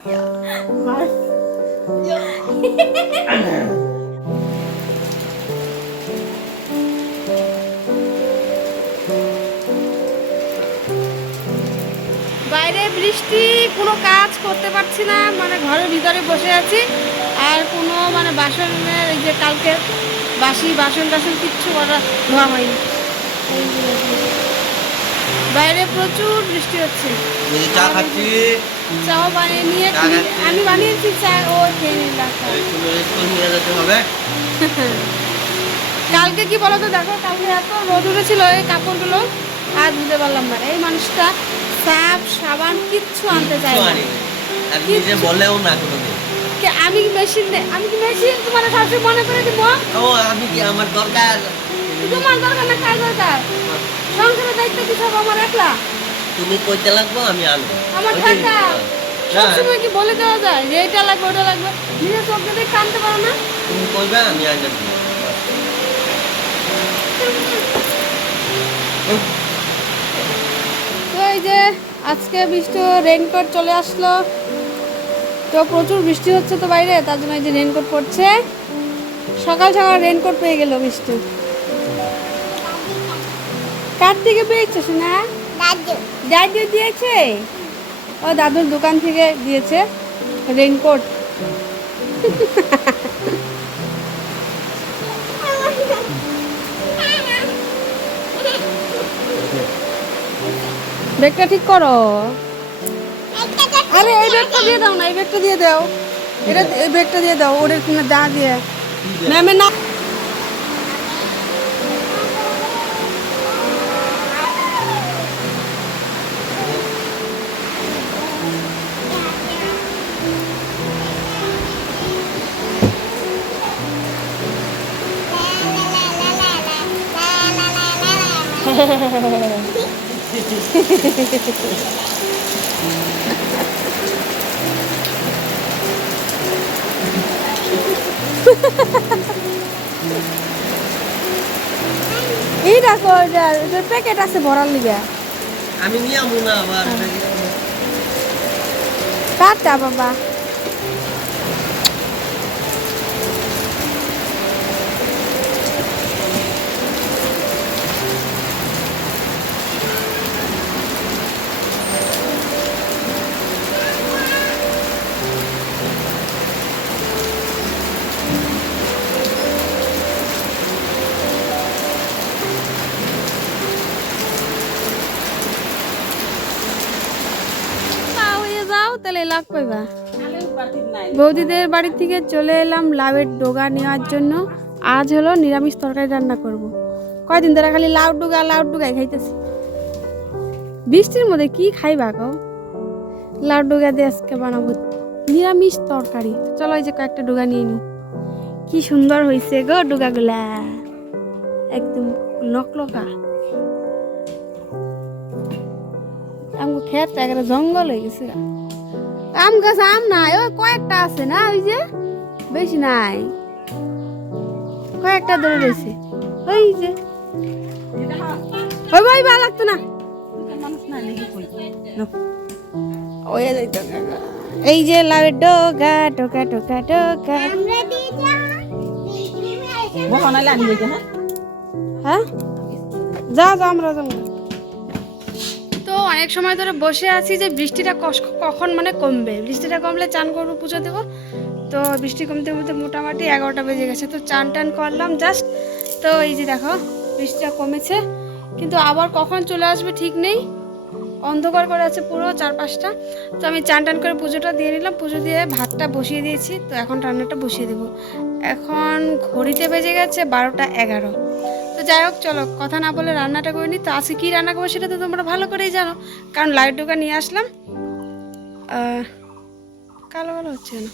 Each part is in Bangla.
বাইরে বৃষ্টি, কোনো কাজ করতে পারছি না মানে ঘরের ভিতরে বসে আছি, আর কোনো মানে বাসনের এই যে কালকে বাসি, বাসন টাসন কিচ্ছু করা, ধোয়া হয়নি। বাইরে প্রচুর বৃষ্টি হচ্ছে। চাও বানিয়ে নিয়ে আমি বানিয়েছি চা ও খেয়ে নিলাম এই তুমি স্কুল নিয়ে যেতে হবে কালকে কি বলতো দেখো কালকে এত রোদ উঠেছিল এই কাপড়গুলো আর ধুতে পারলাম না। এই মানুষটা সাপ সাবান কিচ্ছু আনতে না। নিজে বলেও না কোনোদিন। আমি মেশিন আমি কি মেশিন তোমার মনে করে দিব? ও আমি কি আমার দরকার? তোমার দরকার না কার দরকার? সংসারের দায়িত্ব কি সব আমার একলা? তুমি কইতে লাগবো আমি আনব। আমার ঠান্ডা। সবসময় কি বলে দেওয়া যায়? যে এটা লাগবে ওটা লাগবে। নিজের চোখ দিয়ে আনতে পারো না। তুমি কইবে আমি আনব তো এই যে আজকে বৃষ্টি রেনকোট চলে আসলো। তো প্রচুর বৃষ্টি হচ্ছে তো বাইরে তার জন্য এই যে রেনকোট পড়ছে। সকাল সকাল রেনকোট পেয়ে গেল বৃষ্টি। কার থেকে পেয়েছে শোনা দাদু। দিয়েছে? ও দাদুর দোকান থেকে দিয়েছে রেনকোট ব্যাগটা ঠিক করো। আরে, এই ব্যাগটা দিয়ে দাও না, এই ব্যাগটা দিয়ে দাও। এটা, এই ব্যাগটা দিয়ে দাও ওর কিনা দা দিয়ে। ম্যামের না এই দেখো এটার প্যাকেট আছে ভরার লিগে আমি নিয়ে আমু না আবার কাটা বাবা তাহলে লাভ পাইবা। বৌদিদের বাড়ি থেকে চলে এলাম লাউয়ের ডোগা নেওয়ার জন্য। আজ হলো নিরামিষ তরকারি রান্না করব। কয়দিন ধরে খালি লাউ ডোগা, লাউ ডোগাই খাইতেছি। বৃষ্টির মধ্যে কি খাইবা গো? লাউ ডোগা দিয়ে আজকে বানাবো নিরামিষ তরকারি। চলো এই যে কয়েকটা ডোগা নিয়ে নি। কি সুন্দর হয়েছে গো ডোগাগুলা। একদম লকলকা। আমগো খেত একটা জঙ্গল হয়ে গেছে। আম গাছ আম নাই ওই কয়েকটা আছে না ওই যে? বেশি নাই। কয়েকটা ধরে রয়েছে। ওই যে। ওই ভাই ভালো লাগতো না। এই যে লাভের ডোকা টোকা টোকা টোকা হ্যাঁ? যা যা আমরা যাব। অনেক সময় ধরে বসে আছি যে বৃষ্টিটা কখন মানে কমবে। বৃষ্টিটা কমলে চান করব, পুজো দেবো। তো বৃষ্টি কমতে কমতে মোটামুটি এগারোটা বেজে গেছে। তো চান টান করলাম জাস্ট তো এই যে দেখো, বৃষ্টিটা কমেছে। কিন্তু আবার কখন চলে আসবে ঠিক নেই। অন্ধকার করে আছে পুরো চারপাশটা। তো আমি চান টান করে পুজোটা দিয়ে নিলাম। পুজো দিয়ে ভাতটা বসিয়ে দিয়েছি। তো এখন রান্নাটা বসিয়ে দেবো। এখন ঘড়িতে বেজে গেছে বারোটা এগারো। যাই হোক, চলো, কথা না বলে রান্নাটা করে নিই তো আজকে কী রান্না করব সেটা তো তোমরা ভালো করেই জানো। কারণ লাইট ডোকা নিয়ে আসলাম। কালো কালো হচ্ছে না।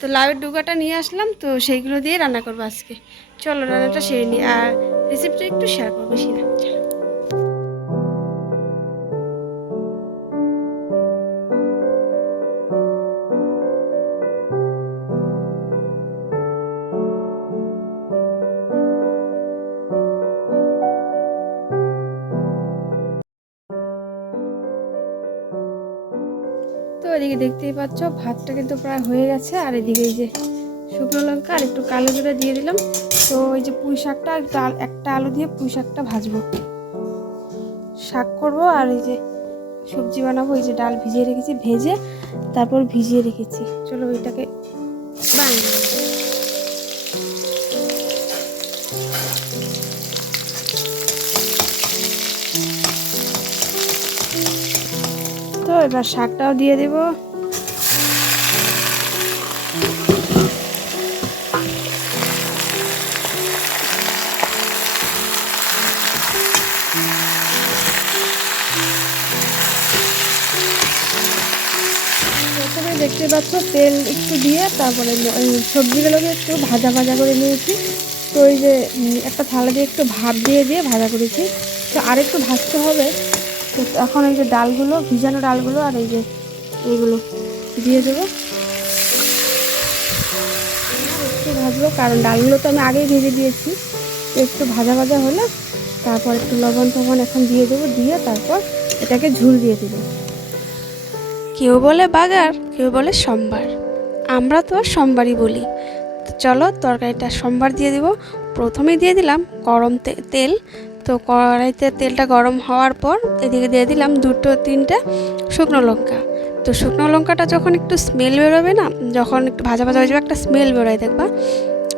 তো লাউয়ের ডুগাটা নিয়ে আসলাম, তো সেইগুলো দিয়ে রান্না করব আজকে। চলো, রান্নাটা সেরে নিই আর রেসিপিটা একটু শেয়ার করব বেশি এদিকে দেখতেই পাচ্ছ, ভাতটা কিন্তু প্রায় হয়ে গেছে। আর এদিকে এই যে শুকনো লঙ্কা আর একটু কালো জিরা দিয়ে দিলাম। তো এই যে পুঁই শাকটা একটু আল- একটা আলু দিয়ে পুঁই শাকটা ভাজবো। শাক করব আর এই যে সবজি বানাবো, এই যে ডাল ভিজিয়ে রেখেছি, ভেজে তারপর ভিজিয়ে রেখেছি। চলো ওইটাকে বানাবো এবার শাকটাও দিয়ে দেব। দেখতে পাচ্ছ তেল একটু দিয়ে তারপরে সবজিগুলোকে একটু ভাজা ভাজা করে নিয়েছি। তো ওই যে একটা থালা দিয়ে একটু ভাত দিয়ে দিয়ে ভাজা করেছি। তো আরেকটু ভাজতে হবে। তো এখন এই যে ডালগুলো, ভিজানো ডালগুলো আর এই যে এইগুলো দিয়ে দেবো। একটু ভাজবো, কারণ ডালগুলো তো আমি আগেই ভেজে দিয়েছি। একটু ভাজা ভাজা হলে তারপর একটু লবণ টবণ এখন দিয়ে দেবো, দিয়ে তারপর এটাকে ঝুল দিয়ে দেবো। কেউ বলে বাগার, কেউ বলে সোমবার। আমরা তো সোমবারই বলি। চলো তরকারিটা সোমবার দিয়ে দিব। প্রথমেই দিয়ে দিলাম গরম তেল। তো কড়াইতে তেলটা গরম হওয়ার পর এদিকে দিয়ে দিলাম দুটো তিনটে শুকনো লঙ্কা। তো শুকনো লঙ্কাটা যখন একটু স্মেল বেরোবে না, যখন একটু ভাজা ভাজা হয়ে যাবে, একটা স্মেল বেরোয় দেখবা।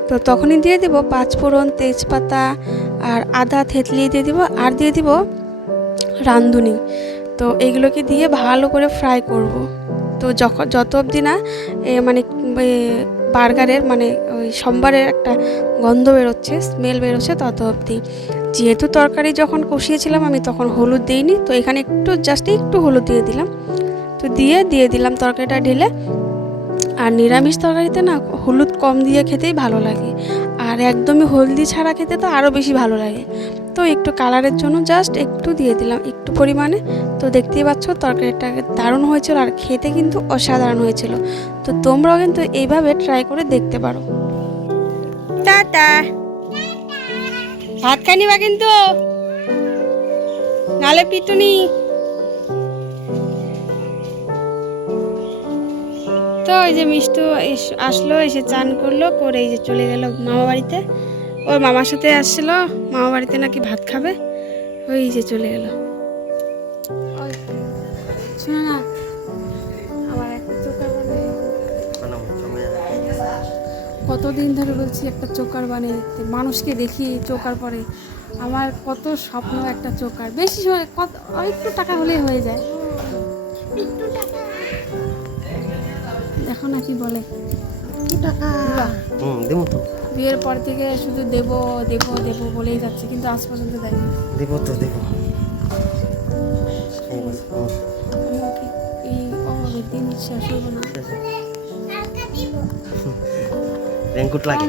তো তখনই দিয়ে দিব পাঁচফোড়ন তেজপাতা আর আদা থেতলিয়ে দিয়ে দিব আর দিয়ে দিব রাঁধুনি। তো এগুলোকে দিয়ে ভালো করে ফ্রাই করব। তো যখন যত অবধি না মানে বার্গারের মানে ওই সোমবারের একটা গন্ধ বেরোচ্ছে স্মেল বেরোচ্ছে তত অবধি। যেহেতু তরকারি যখন কষিয়েছিলাম আমি তখন হলুদ দিইনি, তো এখানে একটু জাস্ট একটু হলুদ দিয়ে দিলাম। তো দিয়ে দিয়ে দিলাম তরকারিটা ঢেলে। আর নিরামিষ তরকারিতে না হলুদ কম দিয়ে খেতেই ভালো লাগে। আর একদমই হলদি ছাড়া খেতে তো আরও বেশি ভালো লাগে। তো একটু কালারের জন্য জাস্ট একটু দিয়ে দিলাম, একটু পরিমাণে। তো দেখতেই পাচ্ছ তরকারিটা দারুণ হয়েছিল আর খেতে কিন্তু অসাধারণ হয়েছিল। তো তোমরাও কিন্তু এইভাবে ট্রাই করে দেখতে পারো। টাটা। ভাত খাই নিবা কিন্তু। নালে পিটুনি। তো এই যে মিষ্টু আসলো এসে চান করল করে এই যে চলে গেল মামা বাড়িতে। ওর মামার সাথে আসছিল মামা বাড়িতে নাকি ভাত খাবে ওই যে চলে গেল। শোনো না কতদিন ধরে বলছি একটা চোকার বানিয়ে দিতে মানুষকে দেখি চোকার পরে। আমার কত স্বপ্ন একটা চোকার। বেশি সময় কত একটু টাকা হলেই হয়ে যায়। দেখো না কি বলে? তো। বিয়ের পর থেকে শুধু দেব দেব দেব বলেই যাচ্ছে কিন্তু আজ পর্যন্ত দেয়নি। দেবো তো দেবো। এই দিন শেষ হব না। রেনকোট লাগে?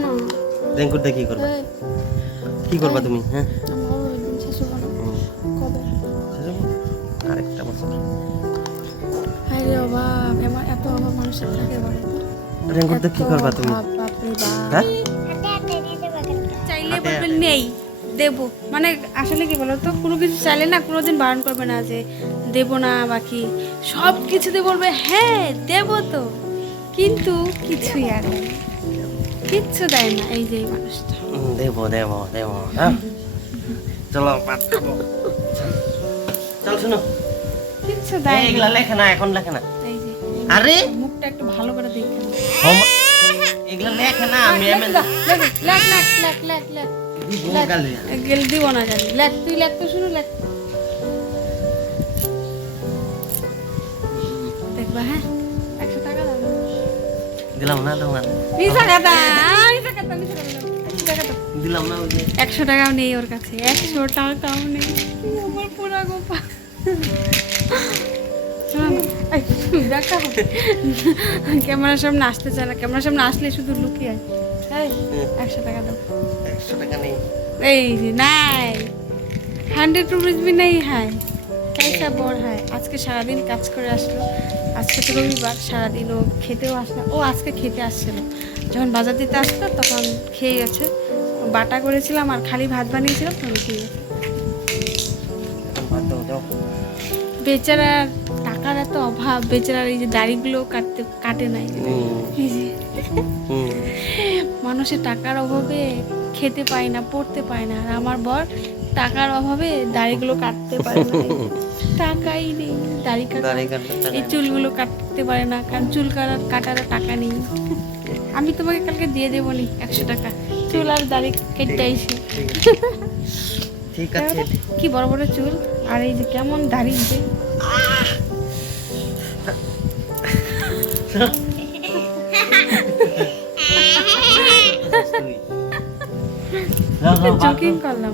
রেনকোট দিয়ে কি করবা? কি করবা তুমি হ্যাঁ? আরেকটা বছর। হায় রেনকোট দিয়ে কি করবা তুমি। হ্যাঁ? চাইলে বলবে নেই দেব। মানে আসলে কি বলো তো কোনো কিছু চাইলে না কোনোদিন বারণ করবে না যে দেব না বাকি। সব কিছুতে বলবে হ্যাঁ দেব তো। কিন্তু কিছুই আর। কিচ্ছু দেয় না এই যে মানুষটা। দেবো দেবো দেবো হ্যাঁ? চলো ভাত খাব। চল শোনো। কিচ্ছু দেয় এগুলা লেখে না এখন লেখে না। আরে? মুখটা একটু ভালো করে দেখে এগুলা লেখে না আমি এমএন লেখ, লেখ, লেখ, লেখ, লেখ, লেখ, লেখ। লেখ। গালি গেল। দিব না জানি লেখ তুই লেখ তো শুরু লেখ। দেখবা হ্যাঁ? দিলাম না তোমার? মিছা দিলাম না ওকে। টাকাও নেই ওর কাছে। 100 টাকাও নেই। আমার পুরা গোপা ক্যামেরার সামনে আসতে চায় না। ক্যামেরার সামনে আসলে শুধু লুকিয়ে একশো টাকা দাও। একশো টাকা নেই। এই নাই। হান্ড্রেড রুপিস বি নেই হায়। কাইসা বড় হায়। আজকে সারাদিন কাজ করে আসলো। আজকে তো রবিবার সারাদিন ও খেতেও আসলো ও আজকে খেতে আসছিল যখন বাজার দিতে আসলো তখন খেয়ে গেছে। বাটা করেছিলাম আর খালি ভাত বানিয়েছিলাম তখন খেয়ে গেছে। এখন ভাত দাও দাও। বেচারা টাকার এত অভাব বেচারার এই যে দাড়িগুলো কাটতে কাটে নাই। মানুষের টাকার অভাবে খেতে পায় না পড়তে পায় না। আর আমার বর টাকার অভাবে দাড়িগুলো কাটতে পারে না টাকাই নেই। দাড়ি কাটা। এই চুলগুলো কাটতে পারে না কারণ চুল কাটার কাটার টাকা নেই। আমি তোমাকে কালকে দিয়ে দেবো নি একশো টাকা। চুল আর দাড়ি কেটে আইসি ঠিক আছে। কি বড় বড় চুল আর এই যে কেমন দাড়ি যে। জোকিং। করলাম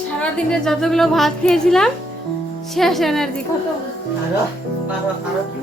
সারাদিনে যতগুলো ভাত খেয়েছিলাম শেষ এনার্জি কত আরও, আরও, আরও কি.